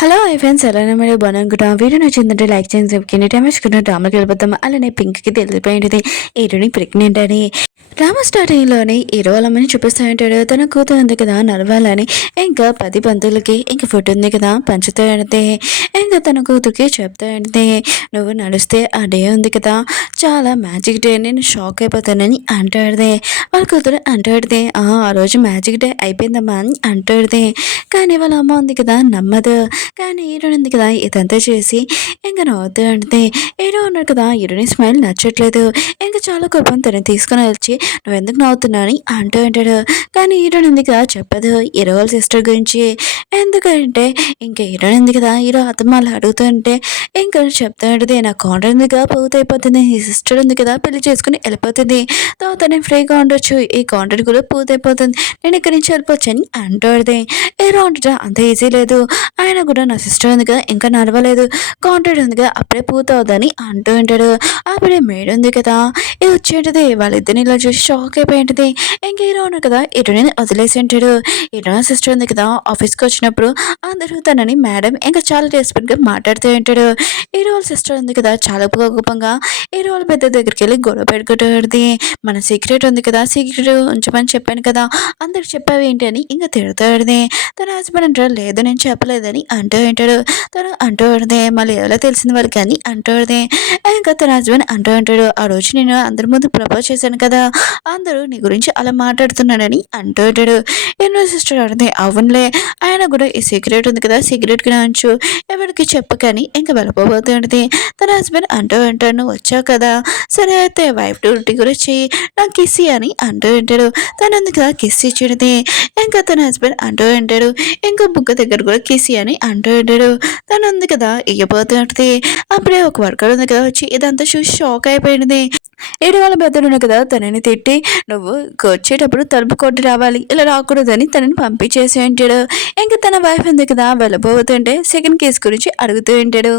Hello hi friends ఎలానే మీరు బాగున్నాను video నచ్చిందంటే లైక్ చేయండి సబ్స్క్రైబ్ టైం వేసుకున్న డ్రామాకి వెళ్ళిపోతాం అలానే పింక్కి తెలిసిపోయింది హీరోని ప్రెగ్నెంట్ అని రామ స్టార్టింగ్లోని హీరో వాళ్ళమని చూపిస్తూ ఉంటాడు తన కూతురు ఉంది కదా నడవాలని ఇంకా 10 పంతులకి ఇంకా ఫుడ్ ఉంది కదా పంచుతూ ఉంటే ఇంకా తన కూతురికి చెప్తూ ఉంటే నువ్వు నడిస్తే ఆ డే ఉంది కదా చాలా మ్యాజిక్ డే నేను షాక్ అయిపోతానని అంటాడుదే వాళ్ళ కూతురు అంటాడుదే ఆ రోజు మ్యాజిక్ డే అయిపోయిందమ్మా అని అంటాడుదే కానీ వాళ్ళ అమ్మ ఉంది కదా నమ్మదు కానీ హీరో ఉంది కదా ఇదంతా చేసి ఇంకా నవ్వుతూ అంటే హీరో ఉన్నాడు కదా హీరోని స్మైల్ నచ్చట్లేదు ఇంకా చాలా కోపం తనని తీసుకుని వచ్చి నువ్వు ఎందుకు నవ్వుతున్నావు అని అంటూ ఉంటాడు కానీ హీరోని ఉంది కదా చెప్పదు హీరో వాళ్ళ సిస్టర్ గురించి ఎందుకంటే ఇంకా హీరోని ఉంది కదా హీరో అతను అలా అడుగుతుంటే ఇంకా చెప్తూ ఉంటుంది నా కాంట్రాక్ట్ ఉంది కదా పూర్తయిపోతుంది ఈ సిస్టర్ ఉంది కదా పెళ్లి చేసుకుని వెళ్ళిపోతుంది తర్వాత నేను ఫ్రీగా ఉండొచ్చు ఈ కాంట్రాక్ట్ కూడా పూర్తయిపోతుంది నేను ఇక్కడి నుంచి వెళ్ళిపోవచ్చు అని అంటాడుది హీరో అంటాడు అంత ఈజీ లేదు ఆయన కూడా నా సిస్టర్ ఉంది కదా ఇంకా నడవలేదు కాంట్రాక్ట్ ఉంది కదా అప్పుడే పూర్తవుదని అంటూ ఉంటాడు అప్పుడే మేడ్ ఉంది కదా ఇది వచ్చేంటిది వాళ్ళిద్దరిని ఇలా చూసి షాక్ అయిపోయింటది ఇంకా హీరో ఉన్నాడు కదా ఇటుని వదిలేసి ఉంటాడు ఇటు సిస్టర్ ఉంది కదా ఆఫీస్కి వచ్చినప్పుడు అందరూ తనని మేడం ఇంకా చాలా రెస్పెక్ట్గా మాట్లాడుతూ ఉంటాడు హీరో వాళ్ళ సిస్టర్ ఉంది కదా చాలా కోపంగా హీరో వాళ్ళ పెద్ద దగ్గరికి వెళ్ళి గొడవ పెట్టుకుంటుంది మన సీక్రెట్ ఉంది కదా సీక్రెట్ ఉంచమని చెప్పాను కదా అందరికి చెప్పావు ఏంటి అని ఇంకా తిడతాడుది తన హస్బెండ్ అంటాడు లేదు నేను చెప్పలేదని అంటూ ఉంటాడు తను అంటూ ఉంటుంది మళ్ళీ ఎవరో తెలిసింది వాళ్ళకి అని అంటూ ఉంటుంది ఇంకా తన హస్బెండ్ అంటూ ఉంటాడు ఆ రోజు నేను అందరి ముందు ప్రపోజ్ చేశాను కదా అందరూ నీ గురించి అలా మాట్లాడుతున్నాడని అంటూ ఉంటాడు ఎన్నో సిస్టర్ అడితే అవునులే ఆయన కూడా ఈ సీక్రెట్ ఉంది కదా సీక్రెట్గా ఉంచు ఎవరికి చెప్పకని ఇంకా వెళ్ళిపోబోతుంది తన హస్బెండ్ అంటూ ఉంటాడు నువ్వు వచ్చావు కదా సరే అయితే వైఫ్ డ్యూటీ కూడా చెయ్యి నాకు కిస్సి అని అంటూ ఉంటాడు తను ఉంది కదా కిస్ ఇచ్చేది ఇంకా తన హస్బెండ్ అంటూ ఉంటాడు ఇంకా బుగ్గ దగ్గర కూడా కిసి అని అంటూ ఉంటాడు తను ఉంది కదా ఇయ్యబోతుంది అప్పుడే ఒక వర్కర్ ఉంది కదా వచ్చి ఇదంతా చూసి షాక్ అయిపోయింది ఏడు వాళ్ళ పెద్దలు కదా తనని తిట్టి నువ్వు వచ్చేటప్పుడు తలుపు కొట్టి రావాలి ఇలా రాకూడదని తనని పంపించేసి ఉంటాడు ఇంకా తన వైఫ్ ఉంది కదా వెళ్ళబోతుంటే సెకండ్ కేసు గురించి అడుగుతూ ఉంటాడు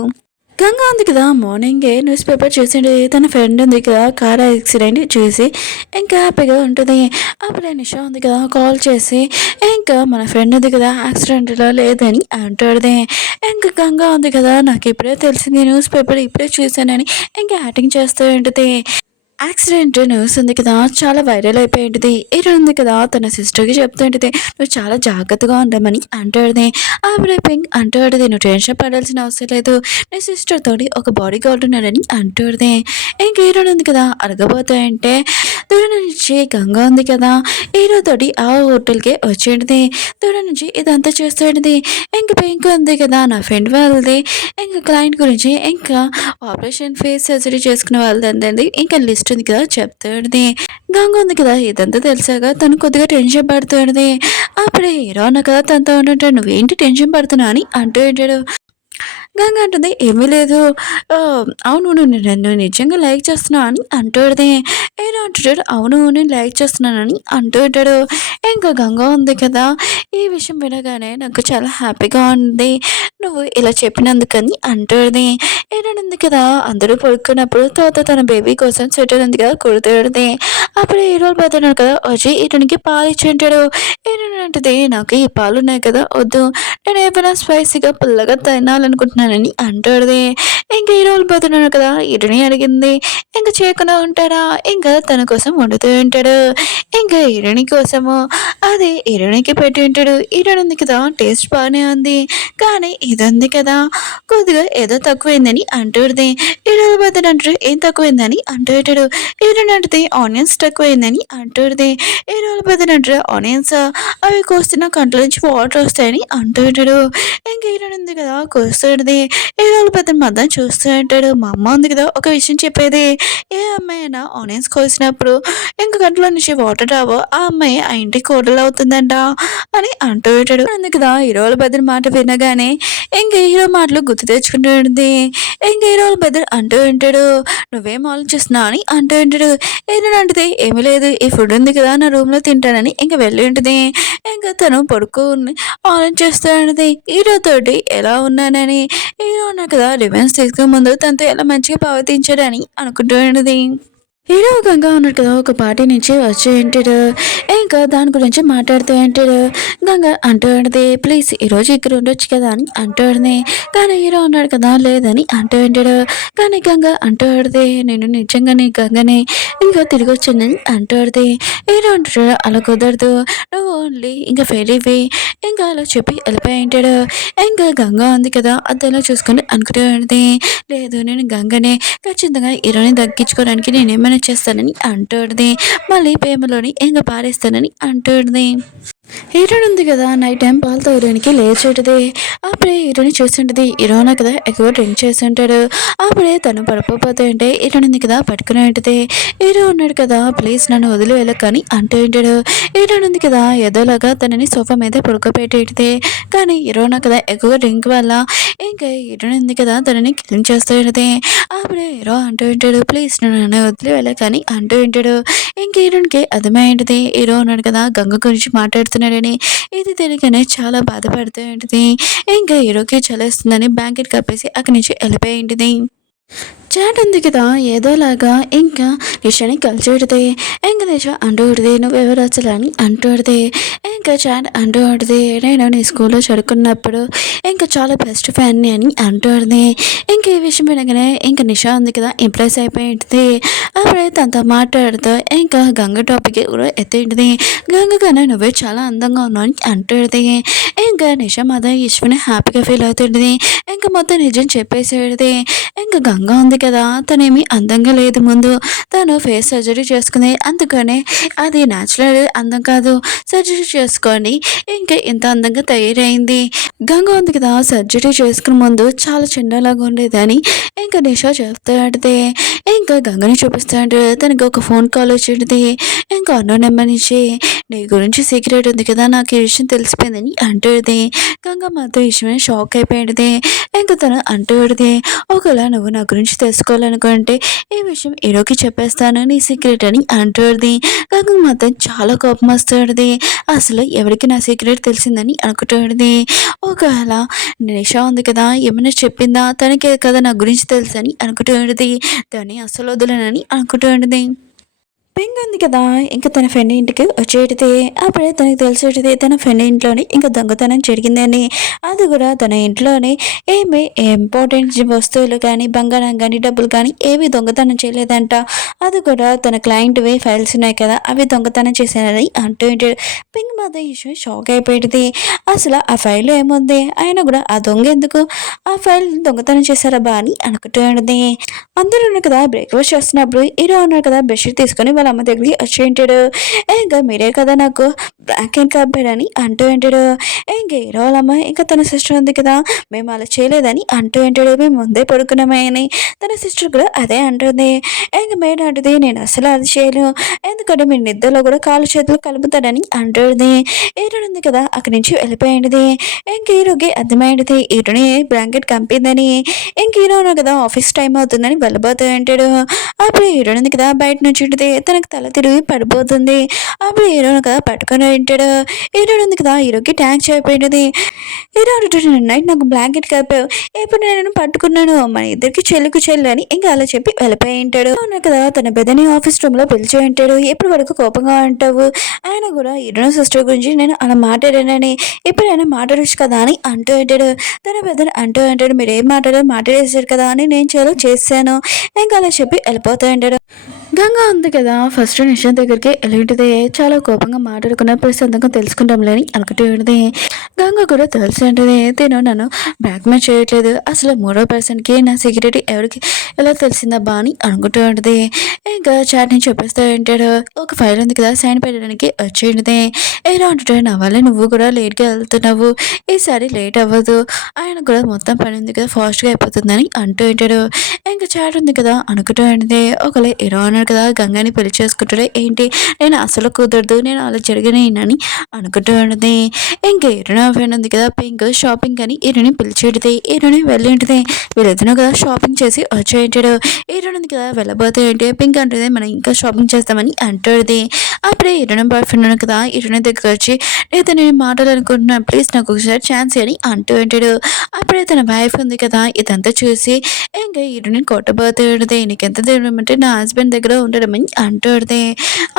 గంగా ఉంది కదా మార్నింగే న్యూస్ పేపర్ చూసిండు తన ఫ్రెండ్ ఉంది కదా కార్ యాక్సిడెంట్ చూసి ఇంకా హ్యాపీగా ఉంటుంది అప్పుడే నిషా ఉంది కదా కాల్ చేసి ఇంకా మన ఫ్రెండ్ ఉంది కదా యాక్సిడెంట్లో లేదని అంటాడుదే ఇంకా గంగా ఉంది కదా నాకు ఇప్పుడే తెలిసింది న్యూస్ పేపర్ ఇప్పుడే చూశానని ఇంకా యాక్టింగ్ చేస్తూ ఉంటుంది యాక్సిడెంట్ న్యూస్ ఉంది కదా చాలా వైరల్ అయిపోయింది ఇది ఉంది కదా తన సిస్టర్కి చెప్తుంటుంది నువ్వు చాలా జాగ్రత్తగా ఉండమని అంటాడుది ఆవిడ పింక్ అంటాడుది నువ్వు టెన్షన్ పడాల్సిన అవసరం లేదు నీ సిస్టర్ తోటి ఒక బాడీ గార్డ్ ఉన్నాడని అంటాడుది ఇంక హీరో ఉంది కదా అడగబోతాయంటే దూరం నుంచి గంగా ఉంది కదా హీరో తోటి ఆ హోటల్కి వచ్చేది దూరం నుంచి ఇదంతా చూస్తుంటది ఇంక పింక్ ఉంది కదా నా ఫ్రెండ్ వాళ్ళది ఇంకా క్లయింట్ గురించి ఇంకా ఆపరేషన్ ఫేస్ సర్జరీ చేసుకునే వాళ్ళది ఇంకా లిస్ట్ ఉంది కదా చెప్తాడుది గంగ ఉంది కదా ఇదంతా తెలిసాక తను కొద్దిగా టెన్షన్ పడుతుంది అప్పుడే హీరో అన్న కదా తనతో ఉంటుంటాడు నువ్వేంటి టెన్షన్ పడుతున్నా అని అంటూ ఉంటాడు గంగ అంటుంది ఏమీ లేదు అవును నువ్వు నన్ను నిజంగా లైక్ చేస్తున్నావు అని అంటాడుది ఏదో అంటాడు అవును నేను లైక్ చేస్తున్నానని అంటూ ఉంటాడు ఇంకా గంగ ఉంది కదా ఈ విషయం వినగానే నాకు చాలా హ్యాపీగా ఉంది నువ్వు ఇలా చెప్పినందుకని అంటాడుది ఏనుంది కదా అందరూ పడుకున్నప్పుడు తర్వాత తన బేబీ కోసం స్వెటర్ ఉంది కదా కుడుతాడుది అప్పుడు హీరోలు పోతున్నాడు కదా వచ్చి ఇతనికి పాలు ఇచ్చి ఉంటాడు ఏంటంటే నాకు ఈ పాలు ఉన్నాయి కదా వద్దు నేను ఏమైనా స్పైసీగా పుల్లగా తినాలనుకుంటున్నానని అంటాడుది ఇంకా హీరోలు పోతున్నాడు కదా ఇటుని అడిగింది ఇంకా చేయకుండా ఉంటాడా ఇంకా తన కోసం వండుతూ ఉంటాడు ఇంకా హీరోని కోసము అదే హీరోనికి పెట్టి ఉంటాడు హీరోని ఉంది కదా టేస్ట్ బాగానే ఉంది కానీ ఇది ఉంది కదా కొద్దిగా ఏదో తక్కువైందని అంటాడుది హీరోలు పోతాడు అంటాడు ఏం తక్కువైందని అంటాడు హీరోని అంటే ఆనియన్స్ తక్కువైందని అంటాడుది హీరోలు పోతాడు అంటారు ఆనియన్స్ అవి కోస్తున్న కంట్లో నుంచి వాటర్ వస్తాయని అంటూ ఉంటాడు ఇంకా హీరోయిన్ ఉంది కదా కోస్తాడుది హీరోలు పెద్ద మధ్య చూస్తూ ఉంటాడు మా అమ్మ ఉంది కదా ఒక విషయం చెప్పేది ఏ అమ్మాయి అయినా ఆనియన్స్ కోసినప్పుడు ఇంకా కంట్లో నుంచి వాటర్ రావో ఆ అమ్మాయి ఆ ఇంటికి కోడలు అవుతుందంట అని అంటూ ఉంటాడు ఉంది కదా హీరోల బెదర్ మాట వినగానే ఇంకా హీరో మాటలు గుర్తు తెచ్చుకుంటుంది ఇంకా హీరోల బెదర్ అంటూ ఉంటాడు నువ్వేం ఆలోచిస్తున్నావు అని అంటూ ఉంటాడు ఏంటంటే ఏమీ లేదు ఈ ఫుడ్ ఉంది కదా నా రూమ్లో తింటానని ఇంకా వెళ్ళి ఉంటుంది ఇంకా తను పడుకుని ఆలోచన చేస్తూ ఉంటుంది హీరో తోటి ఎలా ఉన్నానని హీరో ఉన్నా కదా రివెన్స్ తీసుకునే ముందు తనతో ఎలా మంచిగా ప్రవర్తించాడని అనుకుంటూ ఉంటుంది హీరో గంగా ఉన్నాడు కదా ఒక పార్టీ నుంచి వచ్చి ఏంటాడు ఇంకా దాని గురించి మాట్లాడుతూ ఏంటాడు గంగా అంటూ ఉంటుంది ప్లీజ్ ఈరోజు ఇక్కడ ఉండొచ్చు కదా అని అంటూ ఉంటుంది కానీ హీరో ఉన్నాడు కదా లేదని అంటూ ఉంటాడు కానీ గంగా అంటూ ఉంటుంది నేను నిజంగానే గంగని ఇంకా తిరిగి వచ్చానని అంటూ ఉంటుంది హీరో అంటాడు అలా కుదరదు నువ్వు ఓన్లీ ఇంకా ఫెయిల్ ఇవి ఇంకా అలా చెప్పి వెళ్ళిపోయి ఉంటాడు ఇంకా గంగా ఉంది కదా అద్దంలో చూసుకొని అనుకుంటూ ఉంటుంది లేదు నేను గంగనే ఖచ్చితంగా హీరోని దక్కించుకోవడానికి నేనేమైనా చేస్తానని అంటుంది మళ్ళీ ప్రేమలోని ఇంకా పారేస్తానని అంటుంది హీరోయిన్ ఉంది కదా నైట్ టైం పాలు తాగడానికి లేచేటది అప్పుడే హీరోని చూస్తుంటది హీరోనా కదా ఎక్కువ డ్రింక్ చేసి ఉంటాడు అప్పుడే తను పడిపోతే అంటే హీరోయిన్ ఉంది కదా పట్టుకుని ఉంటుంది హీరో ఉన్నాడు కదా ప్లీజ్ నన్ను వదిలి వెళ్ళకని అంటూ ఉంటాడు హీరోయిన్ ఉంది కదా ఏదోలాగా తనని సోఫా మీద పడుకోబెట్టేది కానీ హీరోనా కదా ఎక్కువ డ్రింక్ వల్ల ఇంకా హీరోయిన్ ఉంది కదా తనని క్లీన్ చేస్తూ ఉంటుంది అప్పుడే హీరో అంటూ ఉంటాడు ప్లీజ్ నన్ను వదిలి వెళ్ళకని అంటూ ఉంటాడు ఇంక హీరోయిన్కి అర్థమైంటది హీరో ఉన్నాడు కదా గంగ గురించి మాట్లాడుతున్నాడని ఇది తెలియకనే చాలా బాధపడుతూ ఉంటుంది ఇంకా హీరోకి చలేస్తుందని బ్లాంకెట్ కప్పేసి అక్కడి నుంచి వెళ్ళిపోయి ఉంటుంది చాట్ ఉంది కదా ఏదోలాగా ఇంకా నిషాని కలిసి ఇంకా నిష అంటూ ఉంటుంది నువ్వెవరు అసలు అని అంటూ ఇంకా చాట్ అంటూ నేను నీ స్కూల్లో చదువుకున్నప్పుడు ఇంకా చాలా బెస్ట్ ఫ్యాన్ని అని అంటూ ఇంకా ఈ విషయం వినగానే ఇంకా నిషా ఉంది కదా ఇంప్రెస్ అయిపోయి ఉంటుంది అప్పుడే తనతో మాట్లాడుతూ ఇంకా గంగ టాపిక్ కూడా ఎత్తింటుంది గంగ కన్నా నువ్వే చాలా అందంగా ఉన్నావు అని అంటుంది ఇంకా నిషా మాధవ్ ఈశ్వని హ్యాపీగా ఫీల్ అవుతుంది ఇంకా మొత్తం నిజం చెప్పేసేది ఇంకా గంగ ఉంది కదా తనేమి అందంగా లేదు ముందు తను ఫేస్ సర్జరీ చేసుకుంది అందుకనే అది న్యాచురల్ అందం కాదు సర్జరీ చేసుకొని ఇంకా ఇంత అందంగా తయారైంది గంగ ఉంది కదా సర్జరీ చేసుకున్న ముందు చాలా చిన్నలాగా ఉండేదని ఇంకా నిషా చెప్తాడితే ఇంకా గంగని చూపిస్తాడు తనకి ఒక ఫోన్ కాల్ వచ్చింది ఇంకా అన్నో నెంబర్ నుంచి నీ గురించి సీక్రెట్ ఉంది కదా నాకు ఈ విషయం తెలిసిపోయిందని అంటుంది గంగ మాతో విషయమే షాక్ అయిపోయింది ఇంకా తను అంటుంది ఒకవేళ నువ్వు నా గురించి తెలుసుకోవాలనుకుంటే ఈ విషయం హీరోకి చెప్పేస్తాను నీ సీక్రెట్ అని అంటుంది గంగ మాత్రం చాలా కోపం వస్తుంది అసలు ఎవరికి నా సీక్రెట్ తెలిసిందని అనుకుంటుంది ఒకవేళ నిషా ఉంది కదా ఏమైనా చెప్పిందా తనకే కదా నా గురించి తెలుసని అనుకుంటుంది దాన్ని అసలు వదలనని అనుకుంటుంది పింక్ ఉంది కదా ఇంకా తన ఫ్రెండ్ ఇంటికి వచ్చేటిది అప్పుడే తనకి తెలిసేటిది తన ఫ్రెండ్ ఇంట్లోని ఇంకా దొంగతనం జరిగిందని అది కూడా తన ఇంట్లోని ఏమి ఇంపార్టెంట్ వస్తువులు కానీ బంగారం కానీ డబ్బులు కానీ ఏవి దొంగతనం చేయలేదంట అది కూడా తన క్లయింట్వి ఫైల్స్ ఉన్నాయి కదా అవి దొంగతనం చేశానని అంటూ ఉంటాడు పింక్ మాత్రం ఇష్యూ షాక్ అయిపోయింది అసలు ఆ ఫైల్ ఏముంది ఆయన కూడా ఆ దొంగ ఎందుకు ఆ ఫైల్ దొంగతనం చేశారబ్బా అని అనుకుంటూ ఉంటుంది అందరూ ఉన్నారు కదా బ్రేక్ఫాస్ట్ చేస్తున్నప్పుడు హీరో ఉన్నారు కదా బెడ్షీట్ తీసుకొని వాళ్ళ అమ్మ దగ్గరికి వచ్చి ఉంటాడు ఇంకా మీరే కదా నాకు బ్లాక్ అండ్ కప్పాడని అంటూ ఉంటాడు ఇంకా హీరో వాళ్ళ అమ్మ ఇంకా తన సిస్టర్ ఉంది కదా మేము అలా చేయలేదని అంటూ ఉంటాడు మేము ముందే పడుకున్నామని తన సిస్టర్ కూడా అదే అంటుంది ఇంకా మేడం అంటుంది నేను అసలు అది చేయను ఎందుకంటే మీ నిద్రలో కూడా కాలు చేతులు కలుపుతాడని అంటుంది హీరో ఉంది కదా అక్కడి నుంచి వెళ్ళిపోయింది ఇంక హీరోకి అర్థమైంది హీరోని బ్లాంకెట్ కంపిందని ఇంక హీరో కదా ఆఫీస్ టైం అవుతుందని వెళ్ళబోతూ ఉంటాడు అప్పుడు హీరోయిన్ ఉంది కదా బయట నుంచి ఉంటుంది తనకు తల తిరిగి పడిపోతుంది అప్పుడు హీరోయిన్ కదా పట్టుకొని ఉంటాడు హీరోయిన్ ఉంది కదా హీరోకి ట్యాంక్ చేయబోయినది హీరో అంటాడు నైట్ నాకు బ్లాంకెట్ కప్పావు ఇప్పుడు నేను పట్టుకున్నాను మన ఇద్దరికి చెల్లుకు చెల్లు అని ఇంకా అలా చెప్పి వెళ్ళిపోయి ఉంటాడు అవును కదా తన పెద్దని ఆఫీస్ రూమ్ లో పిలిచి ఉంటాడు ఎప్పటి వరకు కోపంగా ఉంటావు ఆయన కూడా హీరోయిన్ సిస్టర్ గురించి నేను అలా మాట్లాడానని ఎప్పుడైనా మాట్లాడచ్చు కదా అని అంటూ ఉంటాడు తన పెద్దని అంటూ ఉంటాడు మీరు ఏం మాట్లాడేసారు కదా అని నేను చాలా చేశాను ఇంకా అలా చెప్పి వెళ్ళిపోతూ ఉంటాడు గంగా ఉంది కదా ఫస్ట్ నిషాంత్ దగ్గరికి వెళ్ళింటిది చాలా కోపంగా మాట్లాడుకున్న ప్రశాంతంగా తెలుసుకుంటాంలే అని అనుకుంటూ ఉంటుంది గంగా కూడా తెలిసి ఉంటుంది తిను నన్ను బ్లాక్మెయిల్ చేయట్లేదు అసలు మూడో పర్సన్కి నా సెక్యూరిటీ ఎవరికి ఎలా తెలిసిందబ్బా అని అనుకుంటూ ఉంటుంది ఇంకా చాట్ని చెప్పేస్తూ ఉంటాడు ఒక ఫైల్ ఉంది కదా సైన్ పెట్టడానికి వచ్చి ఉంటుంది ఎలా ఉంటుంటాడు నా వల్ల నువ్వు కూడా లేట్గా వెళ్తున్నావు ఈసారి లేట్ అవ్వదు ఆయన కూడా మొత్తం పని ఉంది కదా ఫాస్ట్గా అయిపోతుందని అంటూ ఉంటాడు ఇంకా చాట్ ఉంది కదా అనుకుంటూ ఉంటుంది ఒకవేళ హీరో అన్నాడు కదా గంగాని పెళ్లి చేసుకుంటాడు ఏంటి నేను అసలు కుదరదు నేను అలా జరిగినాయనని అనుకుంటూ ఉంటుంది ఇంకా హీరోని ఫ్రెండ్ ఉంది కదా పింక్ షాపింగ్ అని హీరోని పిలిచేటిది హీరోని వెళ్ళి ఉంటుంది వీళ్ళిద్దరు కదా షాపింగ్ చేసి వచ్చేటాడు హీరోని ఉంది కదా వెళ్ళబోతే ఏంటి పింక్ అంటుంది మనం ఇంకా షాపింగ్ చేస్తామని అంటుంది అప్పుడే హీరోని బాయ్ ఫ్రెండ్ కదా హీరోని దగ్గర వచ్చి లేదా నేను మాట్లాడాలనుకుంటున్నాను ప్లీజ్ నాకు ఒకసారి ఛాన్స్ అని అంటూ ఉంటాడు అప్పుడే తన వైఫ్ ఉంది కదా ఇదంతా చూసి ఇంకా హీరోని కొట్టబోతే నీకు ఎంత దూరం అంటే నా హస్బెండ్ దగ్గర కూడా ఉండడమని అంటాడుది.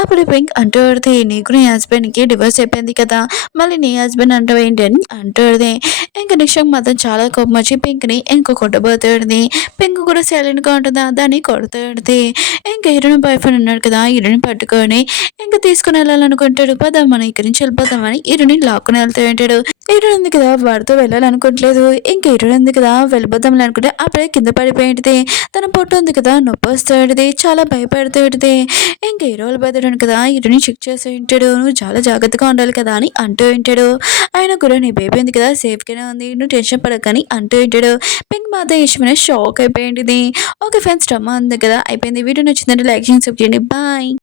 అప్పుడు పింక్ అంటాడుది, నీకు నీ హస్బెండ్కి డివోర్స్ అయిపోయింది కదా, మళ్ళీ నీ హస్బెండ్ అంటావేంటి అని అంటాడుది. ఇంక నిషాకి మాత్రం చాలా కోపం వచ్చి పింక్ని ఇంకో కొట్టబోతాడుది. పింక్ కూడా సైలెంట్గా ఉంటుందా, దాన్ని కొడతాడుది. ఇంక హీరోయిన్ బాయ్ ఫ్రెండ్ ఉన్నాడు కదా, హీరోయిన్ పట్టుకొని ఇంక తీసుకుని వెళ్ళాలనుకుంటాడు. పద మనం ఇక్కడి నుంచి వెళ్ళిపోతామని హీరోయిన్ లాక్కుని వెళ్తూ ఉంటాడు. హీరోయిన్ ఉంది కదా, వాడితో వెళ్ళాలనుకోవట్లేదు. ఇంక హీరోయిన్ ఉంది కదా, వెళ్ళిపోదాం అనుకుంటే అప్పుడే కింద పడిపోయింటిది. తన పొట్టు ఉంది కదా, నొప్పి వస్తాడుది, చాలా భయపడుతాడుది. ఇంక హీరో వెళ్ళిపోతాడు కదా, హీరోయిన్ చెక్ చేసి ఉంటాడు. నువ్వు చాలా జాగ్రత్తగా ఉండాలి కదా అని అంటూ ఉంటాడు. ఆయన కూడా నీ బేబీ ఉంది కదా, సేఫ్గానే ఉంది, నువ్వు టెన్షన్ పడకని అంటూ ఉంటాడు. పింక్ మాత్రం ఇష్టమైన షాక్ అయిపోయింది. ఓకే ఫ్రెండ్స్, డ్రామా ఉంది కదా అయిపోయింది. వీడియో నచ్చిందంటే లైక్ చేయండి, సబ్స్క్రైబ్ చేయండి. బాయ్.